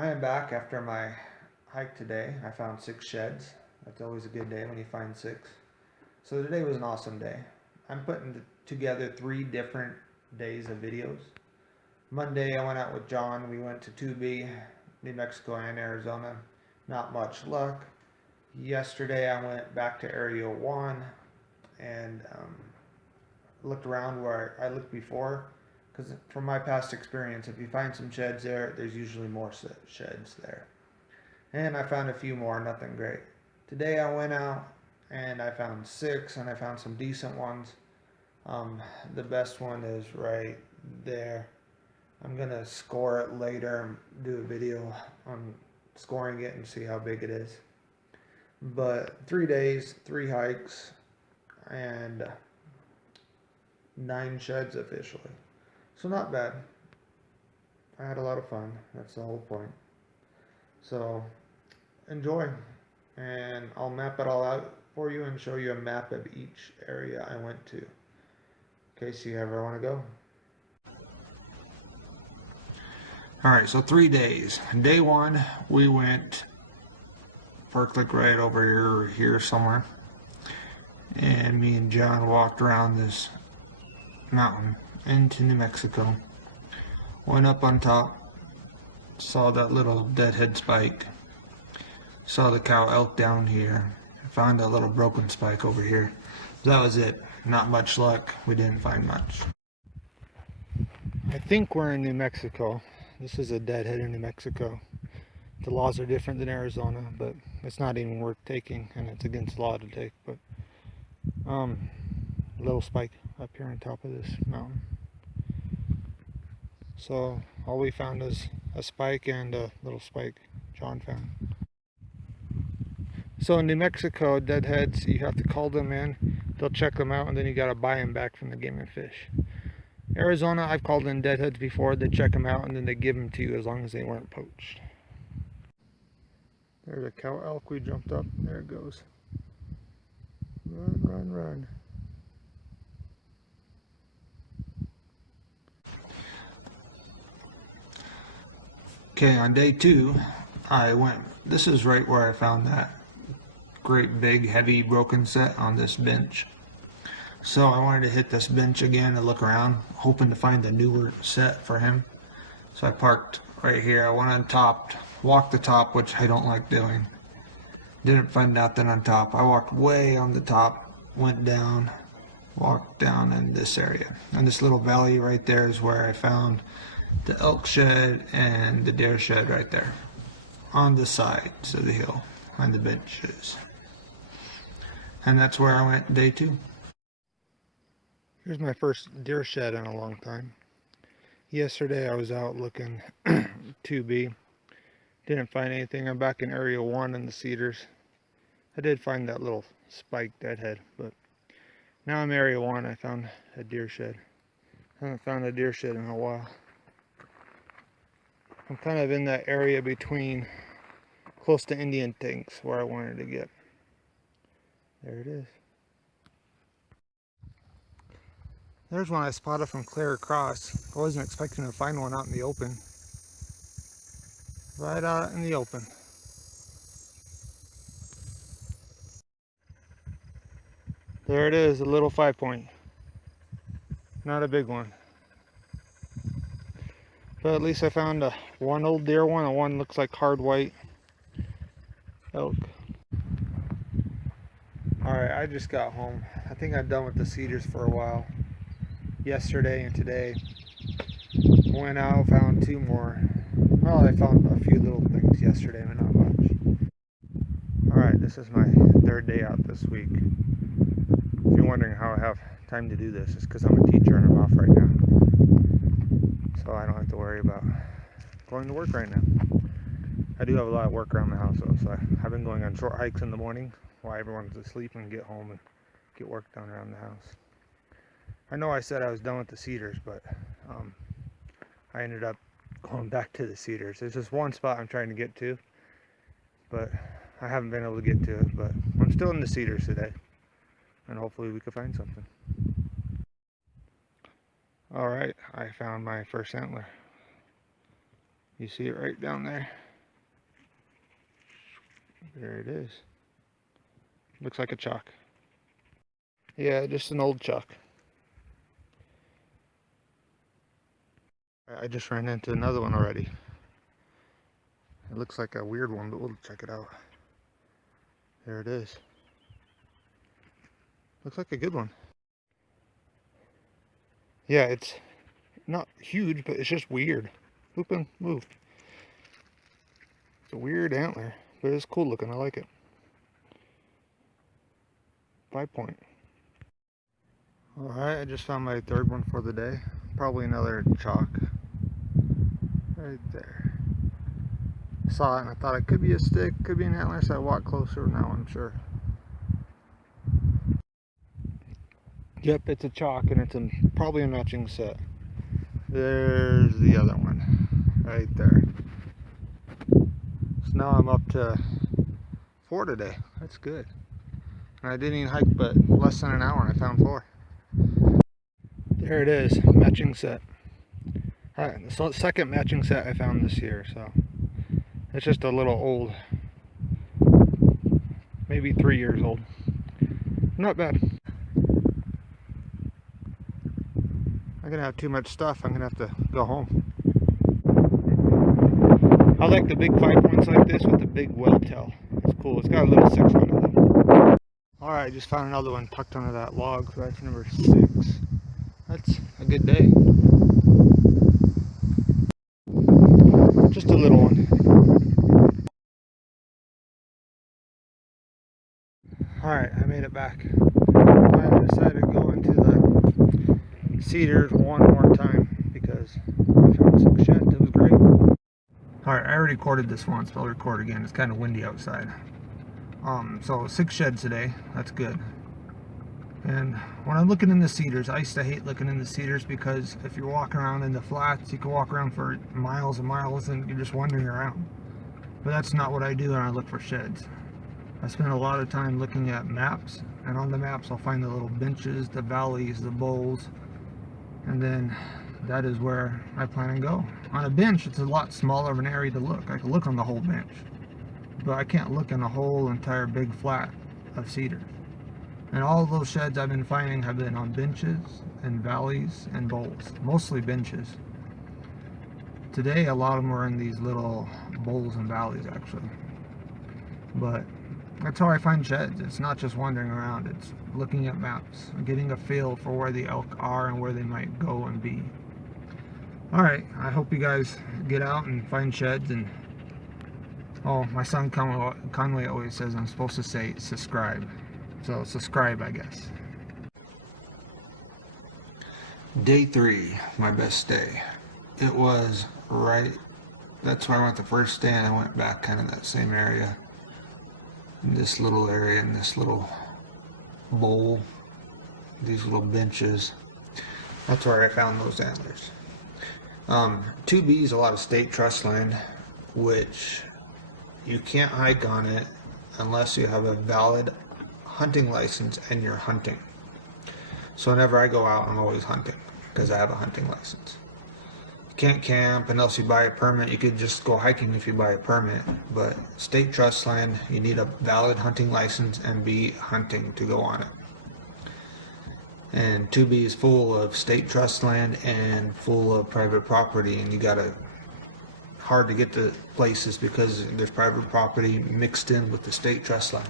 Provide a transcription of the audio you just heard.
I am back after my hike today. I found 6 sheds. That's always a good day when you find 6. So today was an awesome day. I'm putting together 3 different days of videos. Monday I went out with John. We went to 2B, New Mexico and Arizona. Not much luck. Yesterday I went back to Area 1 and looked around where I looked before. Because from my past experience, if you find some sheds there, there's usually more sheds there. And I found a few more, nothing great. Today I went out and I found 6 and I found some decent ones. The best one is right there. I'm gonna score it later and do a video on scoring it and see how big it is. But 3 days, 3 hikes, and 9 sheds officially. So not bad. I had a lot of fun. That's the whole point. So enjoy, and I'll map it all out for you and show you a map of each area I went to in case you ever want to go. Alright, so 3 days. Day 1 we went like right over here somewhere, and me and John walked around this mountain into New Mexico. Went up on top, saw that little deadhead spike, saw the cow elk down here, found a little broken spike over here. That was it. Not much luck. We didn't find much. I think we're in New Mexico. This is a deadhead in New Mexico. The laws are different than Arizona, but it's not even worth taking, and it's against law to take. But little spike up here on top of this mountain. So all we found is a spike and a little spike John found. So in New Mexico, deadheads, you have to call them in, they'll check them out, and then you gotta buy them back from the Game and Fish. Arizona, I've called in deadheads before, they check them out and then they give them to you as long as they weren't poached. There's a cow elk we jumped up, there it goes. Run, run, run. Okay, on day 2, I went, this is right where I found that great big heavy broken set on this bench. So I wanted to hit this bench again and look around, hoping to find a newer set for him. So I parked right here. I went on top, walked the top, which I don't like doing. Didn't find nothing on top. I walked way on the top, went down, walked down in this area. And this little valley right there is where I found the elk shed and the deer shed right there on the sides of the hill on the benches. And that's where I went day 2. Here's my first deer shed in a long time. Yesterday I was out looking 2B. Didn't find anything. I'm back in area 1 in the Cedars. I did find that little spike deadhead, but now I'm area 1. I found a deer shed. I haven't found a deer shed in a while. I'm kind of in that area between close to Indian tanks where I wanted to get. There it is. There's one I spotted from clear across. I wasn't expecting to find one out in the open. Right out in the open. There it is, a little 5-point. Not a big one. But at least I found one old deer one and one looks like hard white elk. Alright, I just got home. I think I'm done with the Cedars for a while. Yesterday and today. Went out, found 2 more. Well, I found a few little things yesterday, but not much. Alright, this is my 3rd day out this week. If you're wondering how I have time to do this, it's because I'm a teacher and I'm off right now. So I don't have to worry about going to work right now. I do have a lot of work around the house though, so I've been going on short hikes in the morning while everyone's asleep and get home and get work done around the house. I know I said I was done with the Cedars, but I ended up going back to the Cedars. There's just one spot I'm trying to get to, but I haven't been able to get to it, but I'm still in the Cedars today, and hopefully we can find something. Alright, I found my first antler. You see it right down there. There it is. Looks like a chalk. Yeah, just an old chalk. I just ran into another one already. It looks like a weird one, but we'll check it out. There it is. Looks like a good one. Yeah, it's not huge, but it's just weird. Open, move. It's a weird antler, but it's cool looking. I like it. 5-point. Alright, I just found my third one for the day. Probably another chalk. Right there. Saw it and I thought it could be a stick, could be an antler, so I walked closer. Now I'm sure. Yep, it's a chalk and it's probably a matching set. There's the other one. Right there. So now I'm up to 4 today. That's good. And I didn't even hike but less than an hour and I found 4. There it is, matching set. Alright, so second matching set I found this year, so it's just a little old. Maybe 3 years old. Not bad. I'm gonna have too much stuff. I'm gonna have to go home. I like the big 5 points like this with the big weld tail. It's cool. It's got a little 6 on it though. Alright, I just found another one tucked under that log, so that's number 6. That's a good day. Just a little one. Alright, I made it back. I decided to go into the Cedars one more time because I found 6 sheds. It was great. Alright, I already recorded this once, but I'll record again. It's kind of windy outside. So 6 sheds today. That's good. And when I'm looking in the Cedars, I used to hate looking in the Cedars because if you're walking around in the flats, you can walk around for miles and miles and you're just wandering around. But that's not what I do when I look for sheds. I spend a lot of time looking at maps, and on the maps I'll find the little benches, the valleys, the bowls, and then that is where I plan to go. On a bench, it's a lot smaller of an area to look. I can look on the whole bench, but I can't look in the whole entire big flat of Cedars. And all of those sheds I've been finding have been on benches and valleys and bowls, mostly benches. Today a lot of them are in these little bowls and valleys actually. But that's how I find sheds. It's not just wandering around, it's looking at maps, getting a feel for where the elk are and where they might go and be. Alright, I hope you guys get out and find sheds. And oh, my son Conway always says I'm supposed to say subscribe. So subscribe, I guess. Day 3, my best day. It was right, that's where I went the first day, and I went back kind of that same area. In this little area, in this little bowl, these little benches. That's where I found those antlers. 2B is a lot of state trust land, which you can't hike on it unless you have a valid hunting license and you're hunting. So whenever I go out, I'm always hunting because I have a hunting license. You can't camp unless you buy a permit. You could just go hiking if you buy a permit, but state trust land, you need a valid hunting license and be hunting to go on it. And 2B is full of state trust land and full of private property, and you gotta hard to get to places because there's private property mixed in with the state trust land.